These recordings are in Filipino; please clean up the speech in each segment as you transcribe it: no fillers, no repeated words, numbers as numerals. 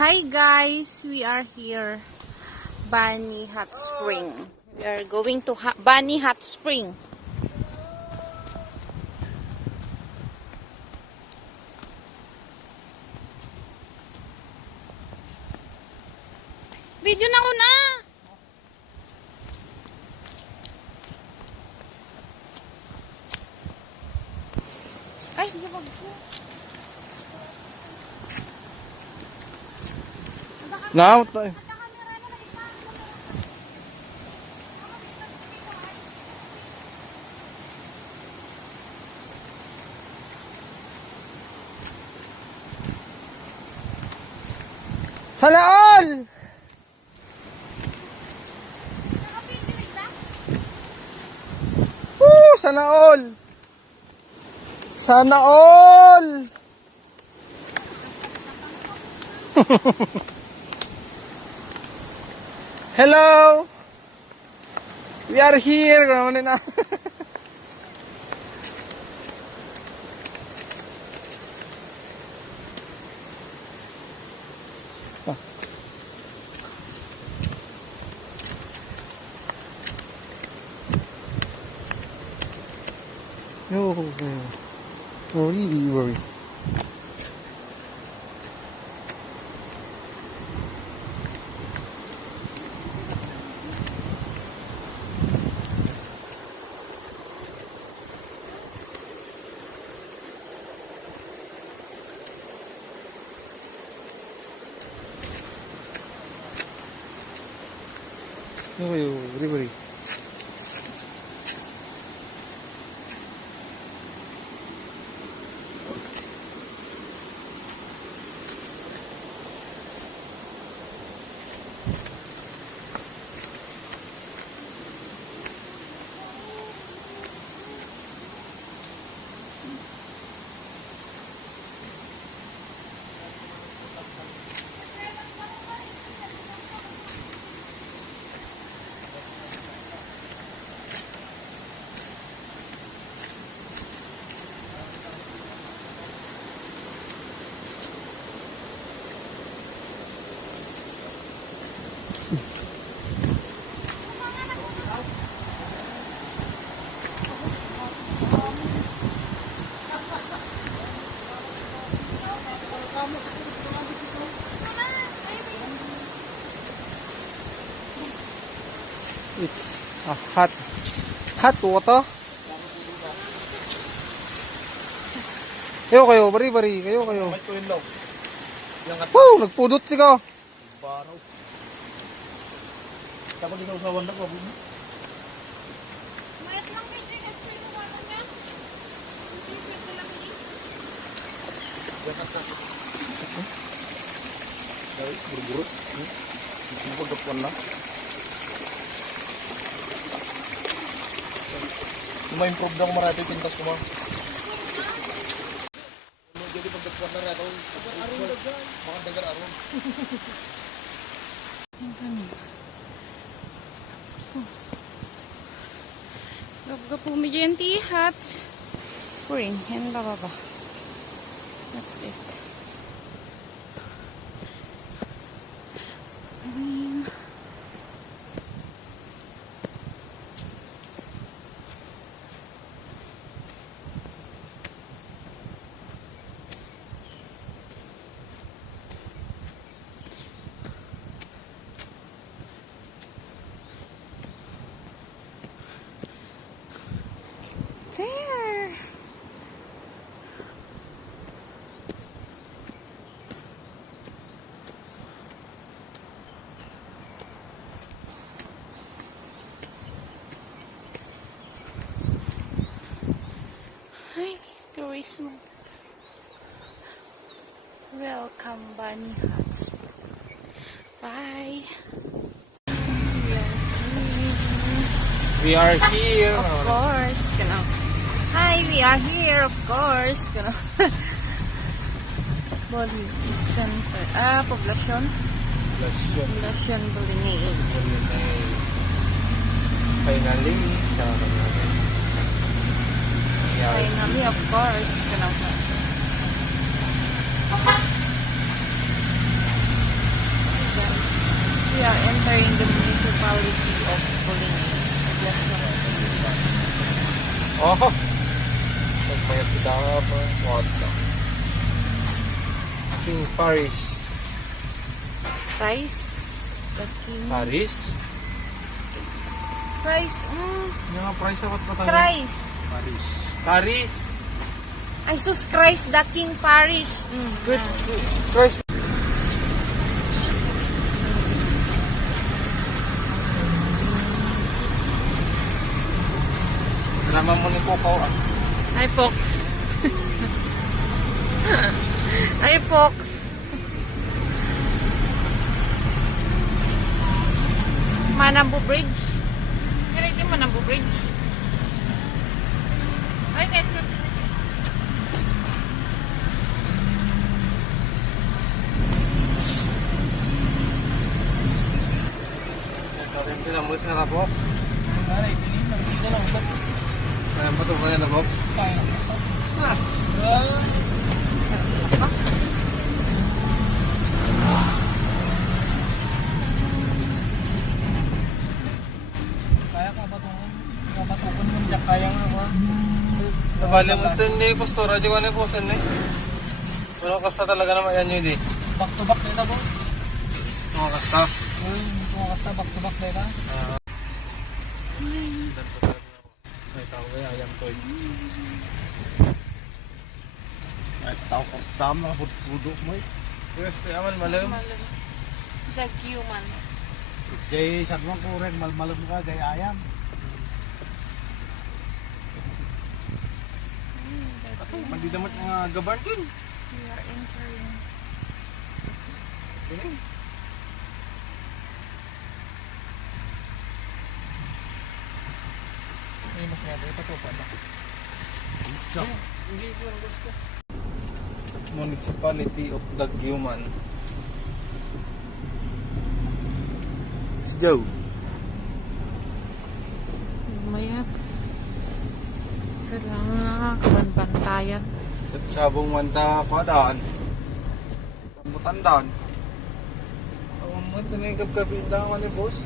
Hi guys, we are here, Bani Hot Spring. We are going to Bani Hot Spring. Video na ko na! Ay, hindi ba? Now, tayo. Sana all! Sana all! Sana all! Hello! We are here! Ano na? No, worry. Worry. It's a hot water. Kayo, bari. Kayo. Woo, nagpudot siya. Baraw. Tapos di sa usawan na ko. Mayat lang kayo dyan, kasi yung wala na. Hindi, pwede lang Dahil, buru-buru. Gusto mo pagkapuan na. Ma-improve na ko marati tintas ko ma. Jadi pagkapuan na rito. Mga dagar aron. Gap-gap umidyanti hot spring. Yan ba? That's it. There. Hi, tourism. Welcome, Bani Hot Spring. Bye. We are here. Of course, Hi, we are here, of course. Bolivia Center. Poblacion. Poblacion Bolinay. Finally, Finally, of course. entering the municipality of Bolingi. Oh. Pagmayat kita apa? What? King Paris. Rice. The king. Paris? Rice. Yung nga price apa pa tayo? Christ. Paris. Paris. Jesus Christ, the King Parish. Good. Price. Naman mo ni Pokaw. Hi, Fox. Hi, Fox. Manambu Bridge. Kaya ito yung Manambu Bridge. Ay, ito. Kaya tinambos nga tapos. Aray, tingin lang. Dito lang. Ba't? Kaya ba ito kaya tapos? Kaya. Kaya ka batungan. Kabatukon mo. Diyak kaya nga ba? Nabali mo ito ni Pastora. Di ko na ipusan eh. Wala kasta talaga naman yan yun eh. Back to back nila boss. Mga kasta. Uy, tumakas na back to back nila. Ay, tao kaya ayam to eh. Ay, tao ko. Tama na pudo mo eh. Yes, kaya man malam. Dagyo man. Jay, saan mo kureng malmalam ka gaya ayam. Mandi damat mga gabar din. We are entering. Ay, masyado. Ito pa ba? Hindi siya ang gusto. Municipality of Daguman. Si Joe. Mayat. Kailangan nakakabanbantayan. Sa sabong wanta padaan. Pambutandaan. Ang mga tinigap kabindangan ni boss.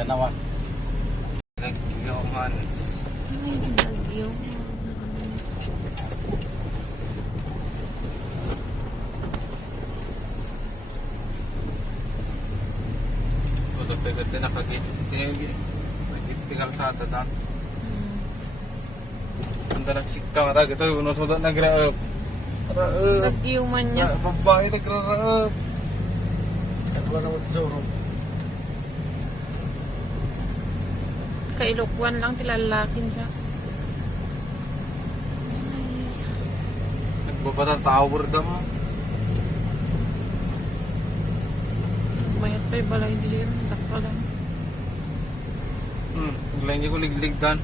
Kanawa. Daguman's. Ay, dagyo. Wala pagod din nakagit. Tinggal sa atada. Anda nagsikka nga tag. Ito, uno sa nagraap. Raap. Dagyo man niya. Babae nagraraap. Wala naman sa urong. Kailokwan lang tilalakin siya. Nagbabata tower dam. Mayat pa'y balay dilim. Takpa lang. Lain ko ligligdan.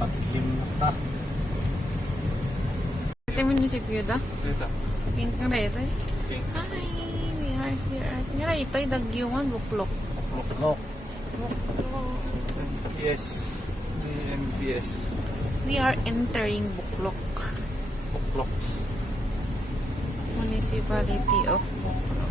Patlim ta. Ito mo niyo si Kuya da? Dito. Pink nga na ito eh. Okay. Hi, we are here. Nga na ito ay dagyungan. Buklok. Buklok. Buklok. Yes. MPS. We are entering Buklok. Bukloks. Municipality of Buklok.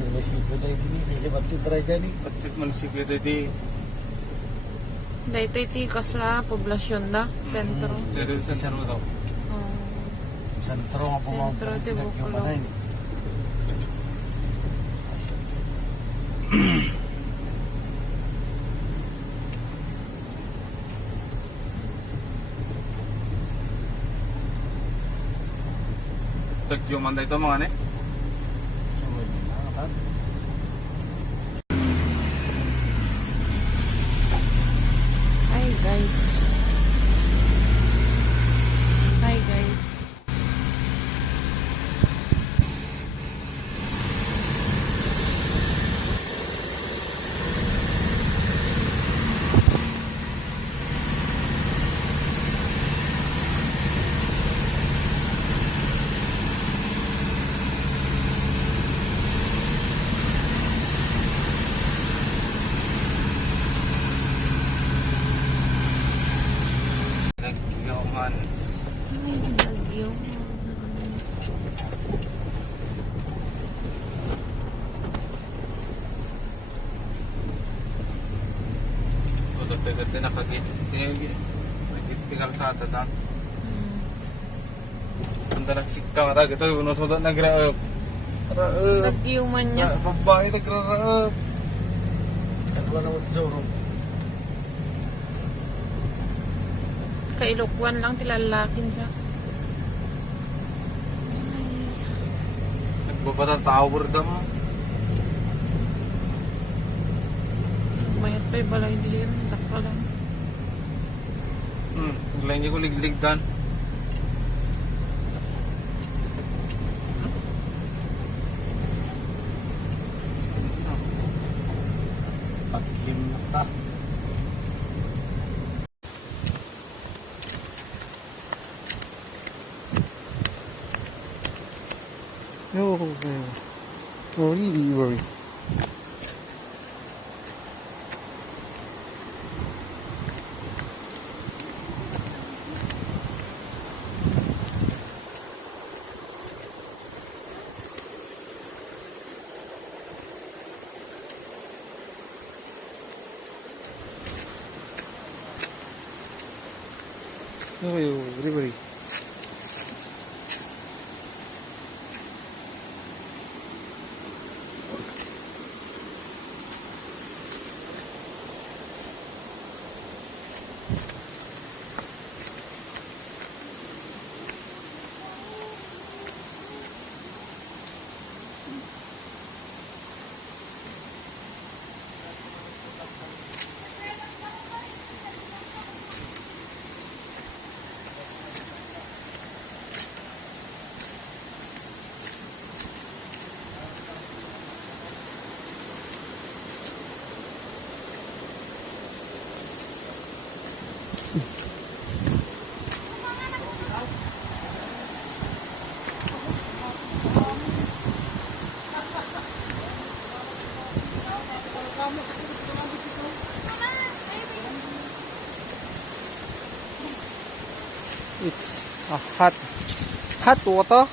Munisipyo na hindi. Hindi ba't titry dyan eh? Patit munisipyo dito. Dito iti kasla poblasyon da. Sentro. Dito sa sentro daw. Oh. Sentro nga pumunta. Sentro, di Buklok. Dagyuman dito mga ne. Hi guys. Hi guys. Falls. Ay, bagyo. Ulo pegat din nakagit. Nagitigal sa atada. Anda nagsikka nga tag. Ito yung unosod nagraap. Raap. Bagyo man niya. Babae nagraraap. Kan wala naman zoro. Kailokwan lang tilalakin siya. Nagbabata tower dam. Mayat pa'y balay dilim. Takpa lang. Naglain niya ko ligligdan. Paglim na ta. No, worry. No, worry. It's a hot water.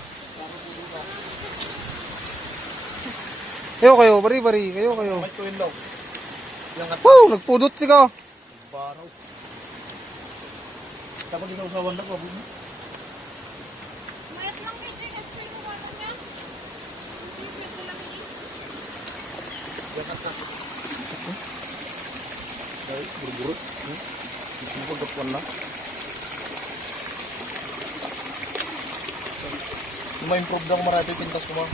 Kayo, bari. Kayo. May tuwin daw. Yung at Woo! Nagpudot siya. baraw. Tapos ikaw usawan na babu mo. Mayat lang kay Jay. Kasi yung water niya. Hindi ko lang Yan at ta. Dahil burburot. Gusto mo pagkapuan na. Ma-improve daw marami pintas ko ma.